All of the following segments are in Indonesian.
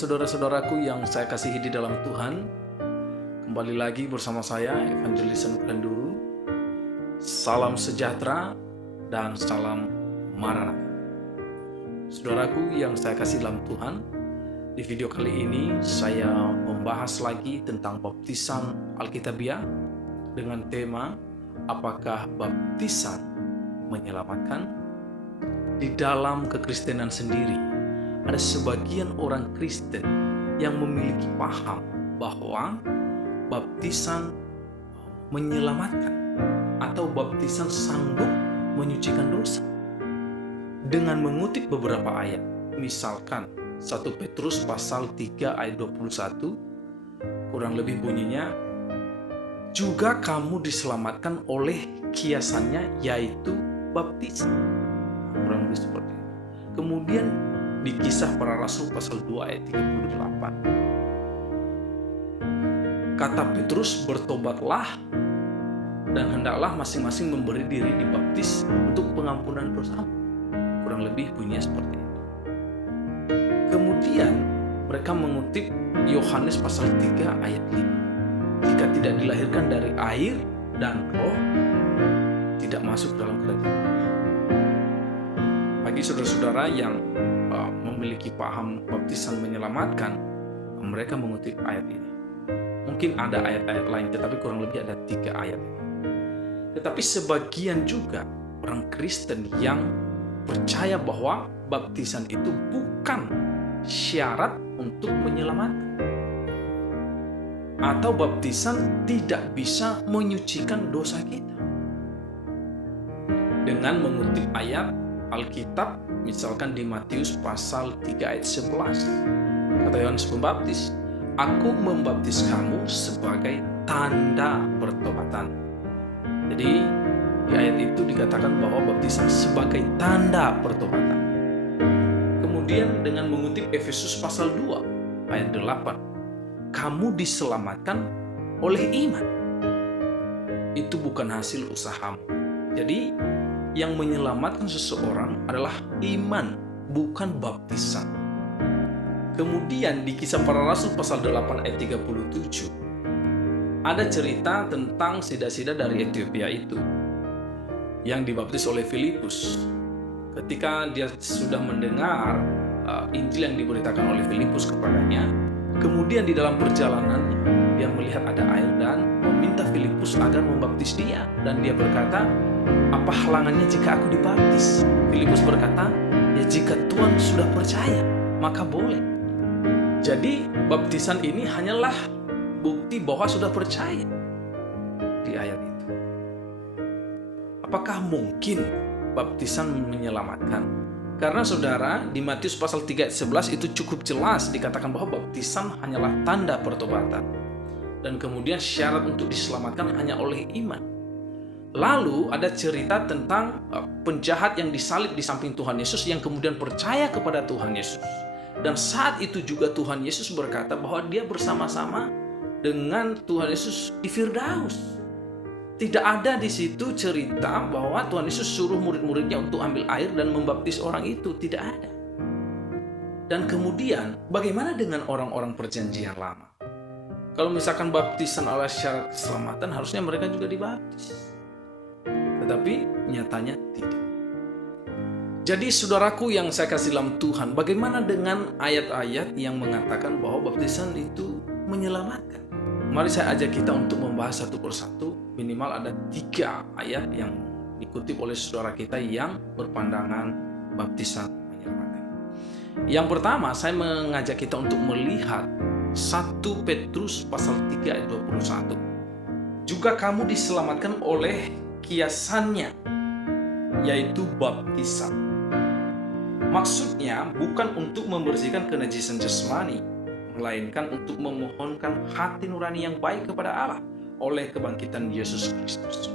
saudara-saudaraku yang saya kasihi di dalam Tuhan. Kembali lagi bersama saya, Evangelis Penduru. Salam sejahtera dan salam Maranatha. Saudaraku yang saya kasih dalam Tuhan, di video kali ini saya membahas lagi tentang baptisan Alkitabiah dengan tema apakah baptisan menyelamatkan? Di dalam kekristenan sendiri, ada sebagian orang Kristen yang memiliki paham bahwa baptisan menyelamatkan atau baptisan sanggup menyucikan dosa. Dengan mengutip beberapa ayat, misalkan 1 Petrus pasal 3 ayat 21, kurang lebih bunyinya, juga kamu diselamatkan oleh kiasannya, yaitu baptisan. Kurang lebih seperti itu. Kemudian di Kisah Para Rasul pasal 2 ayat 38, kata Petrus, bertobatlah dan hendaklah masing-masing memberi diri dibaptis untuk pengampunan dosa. Kurang lebih bunyinya seperti itu. Kemudian mereka mengutip Yohanes pasal 3 ayat 5. Jika tidak dilahirkan dari air dan roh, tidak masuk dalam kerajaan. Bagi saudara-saudara yang memiliki paham baptisan menyelamatkan, mereka mengutip ayat ini. Mungkin ada ayat-ayat lain, tetapi kurang lebih ada 3 ayat ini. Tetapi sebagian juga orang Kristen yang percaya bahwa baptisan itu bukan syarat untuk menyelamatkan, atau baptisan tidak bisa menyucikan dosa kita. Dengan mengutip ayat Alkitab, misalkan di Matius pasal 3 ayat 11, kata Yohanes Pembaptis, aku membaptis kamu sebagai tanda pertobatan. Jadi di ayat itu dikatakan bahwa baptisan sebagai tanda pertobatan. Kemudian dengan mengutip Efesus pasal 2 ayat 8, kamu diselamatkan oleh iman. Itu bukan hasil usahamu. Jadi yang menyelamatkan seseorang adalah iman, bukan baptisan. Kemudian di Kisah Para Rasul pasal 8 ayat 37, ada cerita tentang sida-sida dari Ethiopia itu yang dibaptis oleh Filipus. Ketika dia sudah mendengar Injil yang diberitakan oleh Filipus kepadanya, kemudian di dalam perjalanan dia melihat ada air dan meminta Filipus agar membaptis dia. Dan dia berkata, apa halangannya jika aku dibaptis? Filipus berkata, ya jika Tuhan sudah percaya, maka boleh. Jadi baptisan ini hanyalah bukti bahwa sudah percaya di ayat itu. Apakah mungkin baptisan menyelamatkan? Karena saudara, di Matius pasal 3 ayat 11 itu cukup jelas dikatakan bahwa baptisan hanyalah tanda pertobatan. Dan kemudian syarat untuk diselamatkan hanya oleh iman. Lalu ada cerita tentang penjahat yang disalib di samping Tuhan Yesus yang kemudian percaya kepada Tuhan Yesus. Dan saat itu juga Tuhan Yesus berkata bahwa dia bersama-sama dengan Tuhan Yesus di Firdaus. Tidak ada di situ cerita bahwa Tuhan Yesus suruh murid-muridnya untuk ambil air dan membaptis orang itu. Tidak ada. Dan kemudian bagaimana dengan orang-orang perjanjian lama? Kalau misalkan baptisan adalah syarat keselamatan, harusnya mereka juga dibaptis. Tetapi nyatanya tidak. Jadi saudaraku yang saya kasih dalam Tuhan, bagaimana dengan ayat-ayat yang mengatakan bahwa baptisan itu menyelamatkan? Mari saya ajak kita untuk membahas satu persatu. Minimal ada 3 ayat yang dikutip oleh saudara kita yang berpandangan baptisan menyelamatkan. Yang pertama, saya mengajak kita untuk melihat 1 Petrus pasal 3 ayat 21. Juga kamu diselamatkan oleh kiasannya, yaitu baptisan. Maksudnya bukan untuk membersihkan kenajisan jasmani, melainkan untuk memohonkan hati nurani yang baik kepada Allah oleh kebangkitan Yesus Kristus.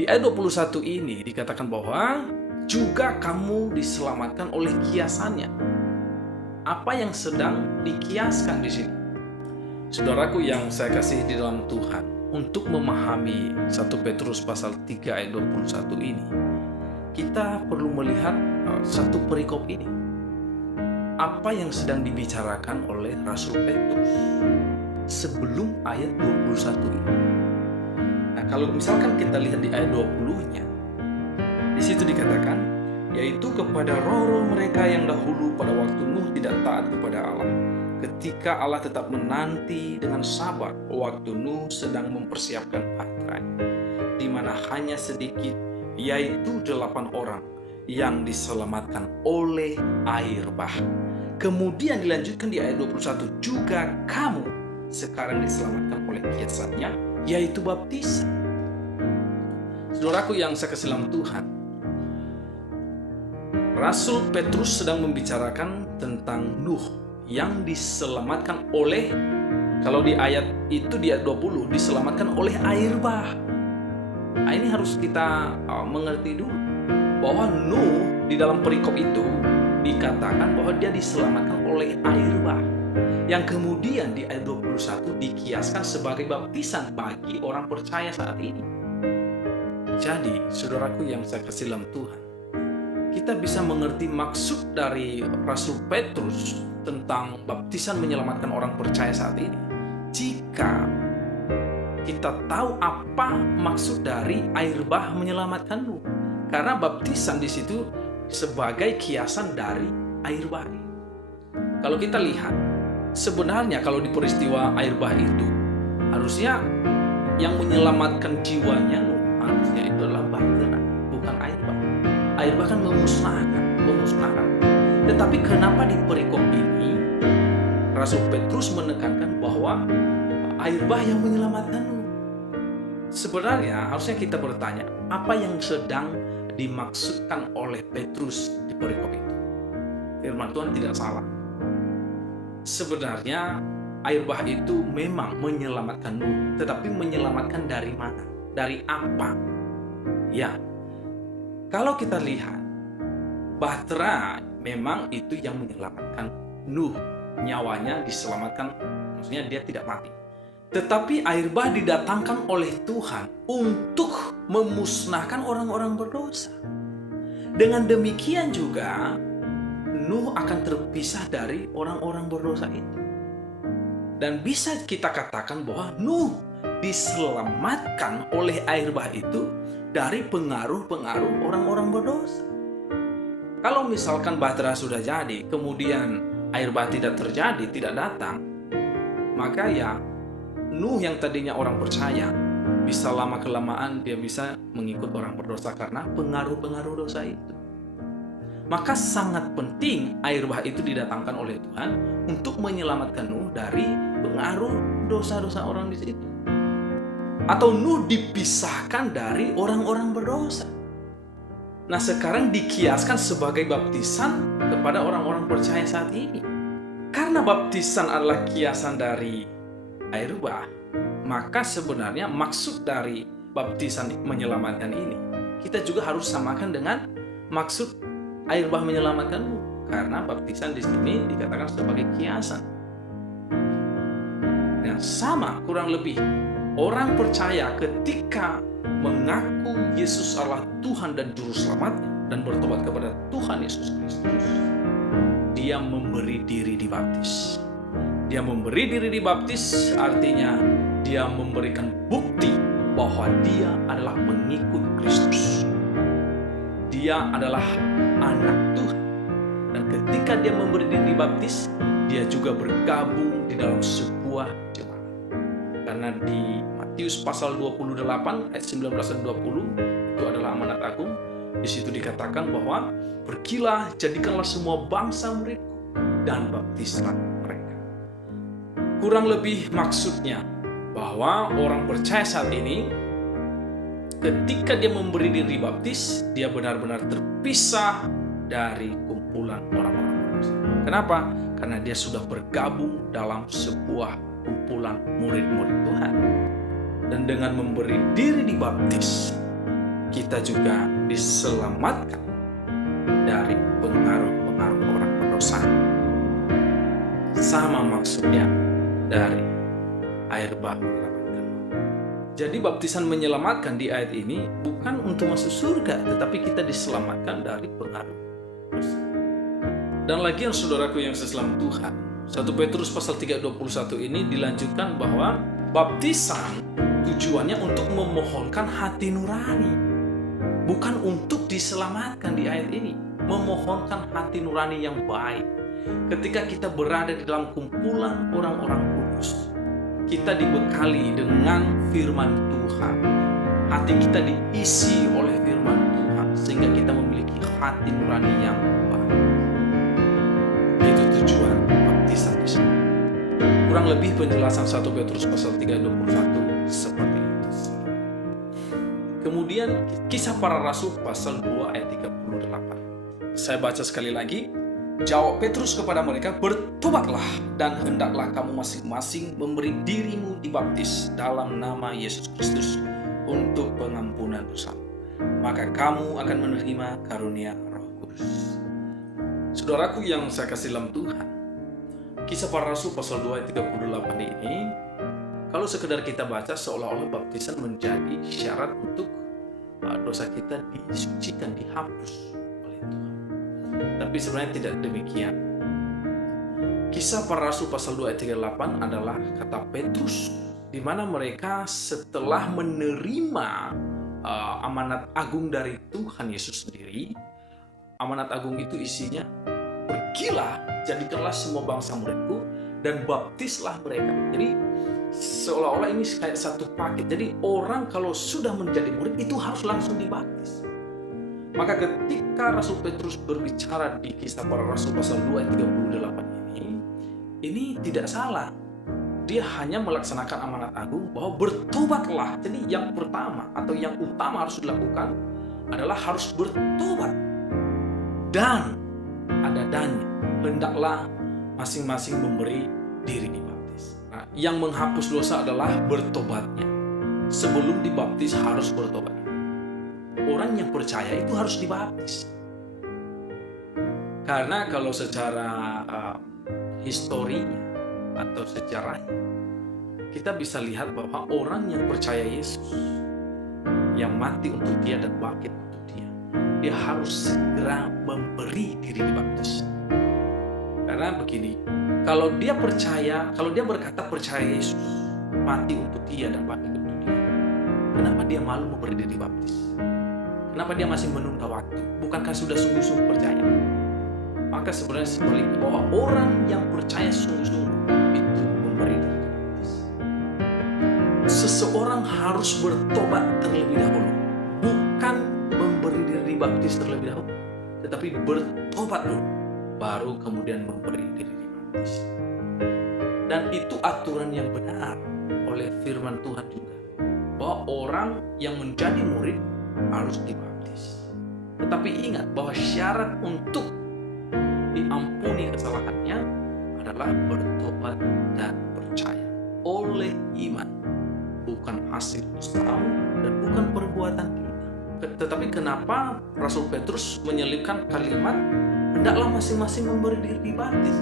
Di ayat 21 ini dikatakan bahwa juga kamu diselamatkan oleh kiasannya. Apa yang sedang dikiaskan di sini? Saudaraku yang saya kasih di dalam Tuhan, untuk memahami 1 Petrus pasal 3 ayat 21 ini, kita perlu melihat satu perikop ini. apa yang sedang dibicarakan oleh Rasul Petrus sebelum ayat 21 ini. Nah, kalau misalkan kita lihat di ayat 20-nya, di situ dikatakan, yaitu kepada roh-roh mereka yang dahulu pada waktu Nuh tidak taat kepada Allah, ketika Allah tetap menanti dengan sabar waktu Nuh sedang mempersiapkan bahtera, di mana hanya sedikit, yaitu 8 orang yang diselamatkan oleh air bah. Kemudian dilanjutkan di ayat 21, juga kamu sekarang diselamatkan oleh kiasannya, yaitu baptisan. Saudaraku yang saya kasih dalam Tuhan, Rasul Petrus sedang membicarakan tentang Nuh yang diselamatkan oleh, kalau di ayat itu di ayat 20, diselamatkan oleh air bah. Nah, ini harus kita mengerti dulu bahwa Nuh di dalam perikop itu dikatakan bahwa dia diselamatkan oleh air bah, yang kemudian di ayat 21 dikiaskan sebagai baptisan bagi orang percaya saat ini. Jadi, saudaraku yang saya kasih dalam Tuhan, kita bisa mengerti maksud dari Rasul Petrus tentang baptisan menyelamatkan orang percaya saat ini jika kita tahu apa maksud dari air bah menyelamatkan Nuh. Karena baptisan di situ sebagai kiasan dari air bah. Kalau kita lihat, sebenarnya kalau di peristiwa air bah itu, harusnya yang menyelamatkan jiwanya Nuh, harusnya itu adalah bahtera, bukan air bah. Air bah kan memusnahkan. Tetapi kenapa di perikop ini Rasul Petrus menekankan bahwa air bah yang menyelamatkan Nuh? Sebenarnya harusnya kita bertanya, apa yang sedang dimaksudkan oleh Petrus di perikop itu? Firman Tuhan tidak salah. Sebenarnya air bah itu memang menyelamatkan Nuh, tetapi menyelamatkan dari mana? Dari apa? Ya, kalau kita lihat, bahtera memang itu yang menyelamatkan Nuh, nyawanya diselamatkan, maksudnya dia tidak mati. Tetapi air bah didatangkan oleh Tuhan untuk memusnahkan orang-orang berdosa. Dengan demikian juga Nuh akan terpisah dari orang-orang berdosa itu. Dan bisa kita katakan bahwa Nuh diselamatkan oleh air bah itu dari pengaruh-pengaruh orang-orang berdosa. Kalau misalkan bahtera sudah jadi, kemudian air bah tidak terjadi, tidak datang, maka ya Nuh yang tadinya orang percaya, bisa lama-kelamaan dia bisa mengikut orang berdosa karena pengaruh-pengaruh dosa itu. Maka sangat penting air bah itu didatangkan oleh Tuhan untuk menyelamatkan Nuh dari pengaruh dosa-dosa orang di situ. Atau Nuh dipisahkan dari orang-orang berdosa. Nah, sekarang dikiaskan sebagai baptisan kepada orang-orang percaya saat ini. Karena baptisan adalah kiasan dari air bah, maka sebenarnya maksud dari baptisan menyelamatkan ini kita juga harus samakan dengan maksud air bah menyelamatkan Nuh, karena baptisan di sini dikatakan sebagai kiasan. Nah, sama kurang lebih orang percaya ketika mengaku Yesus adalah Tuhan dan Juru Selamatnya dan bertobat kepada Tuhan Yesus Kristus, dia memberi diri dibaptis. Dia memberi diri dibaptis artinya dia memberikan bukti bahwa dia adalah pengikut Kristus. Dia adalah anak Tuhan. Dan ketika dia memberi diri dibaptis, dia juga bergabung di dalam sebuah jemaat. Karena di Matius pasal 28 ayat 19 dan 20 itu adalah amanat agung. Di situ dikatakan bahwa pergilah, jadikanlah semua bangsa muridku dan baptislah mereka. Kurang lebih maksudnya bahwa orang percaya saat ini ketika dia memberi diri baptis, dia benar-benar terpisah dari kumpulan orang-orang berdosa. Kenapa? Karena dia sudah bergabung dalam sebuah kumpulan murid-murid Tuhan. Dan dengan memberi diri dibaptis, kita juga diselamatkan dari pengaruh-pengaruh orang berdosa. Sama maksudnya dari air bah menyelamatkan. Jadi baptisan menyelamatkan di ayat ini bukan untuk masuk surga, tetapi kita diselamatkan dari pengaruh dosa. Dan lagi yang saudaraku yang sesalam Tuhan, 1 Petrus pasal 3:21 ini dilanjutkan bahwa baptisan tujuannya untuk memohonkan hati nurani, bukan untuk diselamatkan. Di ayat ini memohonkan hati nurani yang baik. Ketika kita berada di dalam kumpulan orang-orang kudus, kita dibekali dengan firman Tuhan, hati kita diisi oleh firman Tuhan sehingga kita memiliki hati nurani yang baik. Itu tujuan baptisan di sini. Kurang lebih penjelasan 1 Petrus pasal 3:21 seperti itu. Kemudian Kisah Para Rasul pasal 2 ayat 38. Saya baca sekali lagi. Jawab Petrus kepada mereka, "Bertobatlah dan hendaklah kamu masing-masing memberi dirimu dibaptis dalam nama Yesus Kristus untuk pengampunan dosa. Maka kamu akan menerima karunia Roh Kudus." Saudaraku yang saya kasih dalam Tuhan, Kisah Para Rasul pasal 2 ayat 38 ini, kalau sekedar kita baca seolah-olah baptisan menjadi syarat untuk dosa kita disucikan, dihapus oleh Tuhan. Tapi sebenarnya tidak demikian. Kisah Para Rasul pasal 2 ayat 38 adalah kata Petrus, di mana mereka setelah menerima amanat agung dari Tuhan Yesus sendiri. Amanat agung itu isinya, "Pergilah, jadikanlah semua bangsa muridku, dan baptislah mereka." Jadi seolah-olah ini kayak satu paket. Jadi orang kalau sudah menjadi murid itu harus langsung dibaptis. Maka ketika Rasul Petrus berbicara di Kisah Para Rasul pasal 2 ayat 38 ini tidak salah. Dia hanya melaksanakan amanat agung bahwa bertobatlah. Jadi yang pertama atau yang utama harus dilakukan adalah harus bertobat. Dan ada dannya, hendaklah masing-masing memberi diri dibaptis. Nah, yang menghapus dosa adalah bertobatnya. Sebelum dibaptis harus bertobat. Orang yang percaya itu harus dibaptis. Karena kalau secara historinya atau sejarahnya, kita bisa lihat bahwa orang yang percaya Yesus, yang mati untuk dia dan bangkit untuk dia harus segera memberi diri dibaptis. Karena begini, kalau dia berkata percaya Yesus, mati untuk dia dan bangkit untuk dia, kenapa dia malu memberi diri dibaptis? Kenapa dia masih menunda waktu? Bukankah sudah sungguh-sungguh percaya? Maka sebenarnya sebaliknya, bahwa orang yang percaya sungguh-sungguh itu memberi diri dibaptis. Seseorang harus bertobat terlebih dahulu, bukan memberi diri dibaptis terlebih dahulu, tetapi bertobat dulu, baru kemudian memberi diri dibaptis. Dan itu aturan yang benar oleh firman Tuhan juga, bahwa orang yang menjadi murid harus dibaptis. Tetapi ingat bahwa syarat untuk diampuni kesalahannya adalah bertobat dan percaya oleh iman, bukan hasil usaha dan bukan perbuatan kita. Tetapi kenapa Rasul Petrus menyelipkan kalimat hendaklah masing-masing memberi diri dibaptis?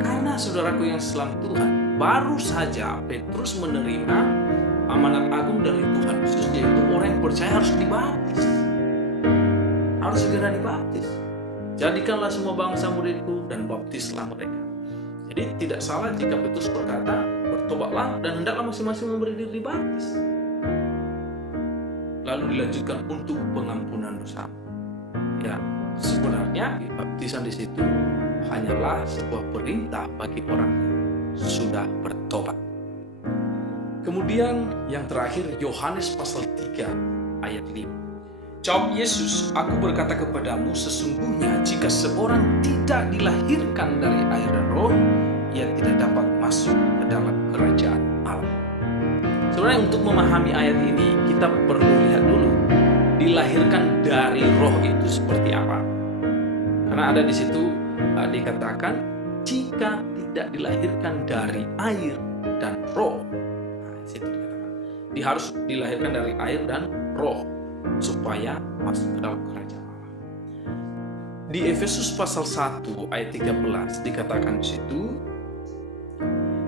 Karena saudaraku yang sesalam Tuhan, baru saja Petrus menerima amanat agung dari Tuhan Yesus, yaitu orang yang percaya harus dibaptis, harus segera dibaptis. Jadikanlah semua bangsa muridku dan baptislah mereka. Jadi tidak salah jika Petrus berkata bertobatlah dan hendaklah masing-masing memberi diri dibaptis. Lalu dilanjutkan untuk pengampunan dosa. Ya, sebenarnya baptisan di situ hanyalah sebuah perintah bagi orang yang sudah bertobat. Kemudian yang terakhir, Yohanes pasal 3 ayat 5. Jawab Yesus, "Aku berkata kepadamu, sesungguhnya jika seorang tidak dilahirkan dari air dan roh, ia tidak dapat masuk ke dalam kerajaan Allah." Sebenarnya untuk memahami ayat ini, kita perlu lihat dulu dilahirkan dari roh itu seperti apa. Karena ada di situ dikatakan jika tidak dilahirkan dari air dan roh. Situ dikatakan dia harus dilahirkan dari air dan roh supaya masuk ke dalam kerajaan Allah. Di Efesus pasal 1 ayat 13 dikatakan di situ,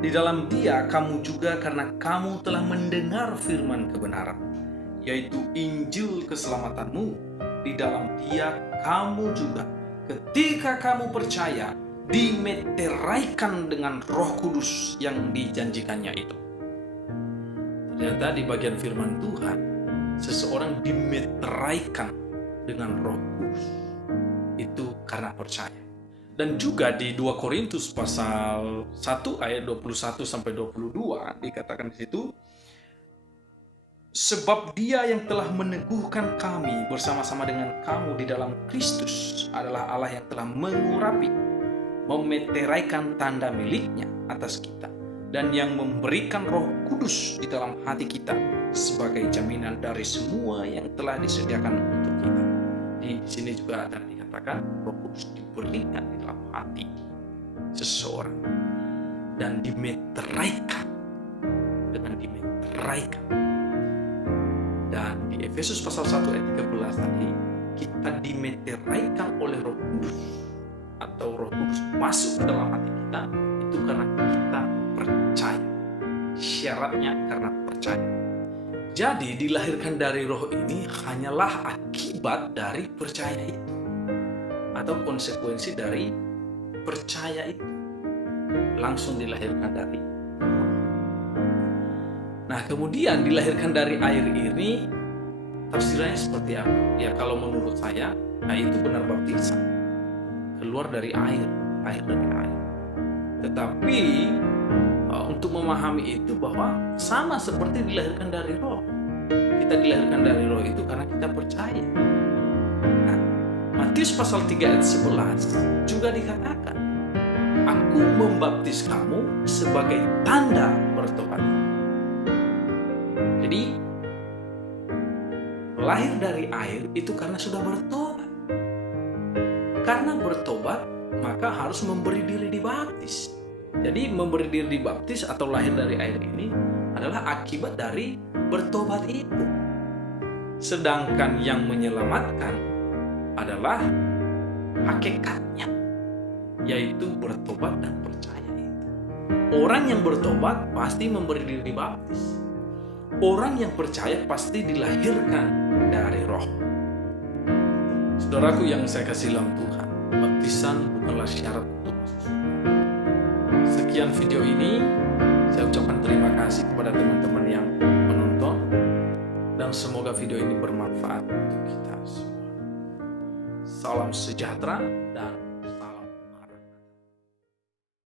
di dalam Dia kamu juga karena kamu telah mendengar firman kebenaran, yaitu Injil keselamatanmu, di dalam Dia kamu juga ketika kamu percaya, dimeteraikan dengan Roh Kudus yang dijanjikannya itu. Ternyata di bagian firman Tuhan, seseorang dimeteraikan dengan Roh Kudus itu karena percaya. Dan juga di 2 Korintus pasal 1 ayat 21 sampai 22 dikatakan di situ, sebab Dia yang telah meneguhkan kami bersama-sama dengan kamu di dalam Kristus adalah Allah yang telah mengurapi, memeteraikan tanda miliknya atas kita, dan yang memberikan Roh Kudus di dalam hati kita sebagai jaminan dari semua yang telah disediakan untuk kita. Di sini juga ada dikatakan Roh Kudus diberikan di dalam hati seseorang dan dimeteraikan, dengan dimeteraikan. Dan di Efesus pasal 1 ayat 13 tadi, kita dimeteraikan oleh Roh Kudus atau Roh Kudus masuk ke dalam hati kita itu karena kita percaya. Syaratnya karena percaya. Jadi dilahirkan dari Roh ini hanyalah akibat dari percaya itu, atau konsekuensi dari percaya itu. Langsung dilahirkan dari Roh. Nah, kemudian dilahirkan dari air ini tafsirannya seperti apa? Ya, kalau menurut saya, nah itu benar baptisan. Keluar dari air dari air. Tetapi untuk memahami itu bahwa sama seperti dilahirkan dari Roh. Kita dilahirkan dari Roh itu karena kita percaya. Nah, Matius pasal 3 ayat 11 juga dikatakan, aku membaptis kamu sebagai tanda bertobat. Jadi lahir dari air itu karena sudah bertobat. Karena bertobat maka harus memberi diri dibaptis. Jadi memberi diri dibaptis atau lahir dari air ini adalah akibat dari bertobat itu. Sedangkan yang menyelamatkan adalah hakikatnya, yaitu bertobat dan percaya itu. Orang yang bertobat pasti memberi diri dibaptis. Orang yang percaya pasti dilahirkan dari Roh. Saudaraku yang saya kasih dalam Tuhan, baptisan bukanlah syarat untuk masuk surga. Sekian video ini, saya ucapkan terima kasih kepada teman-teman yang menonton, dan semoga video ini bermanfaat untuk kita semua. Salam sejahtera dan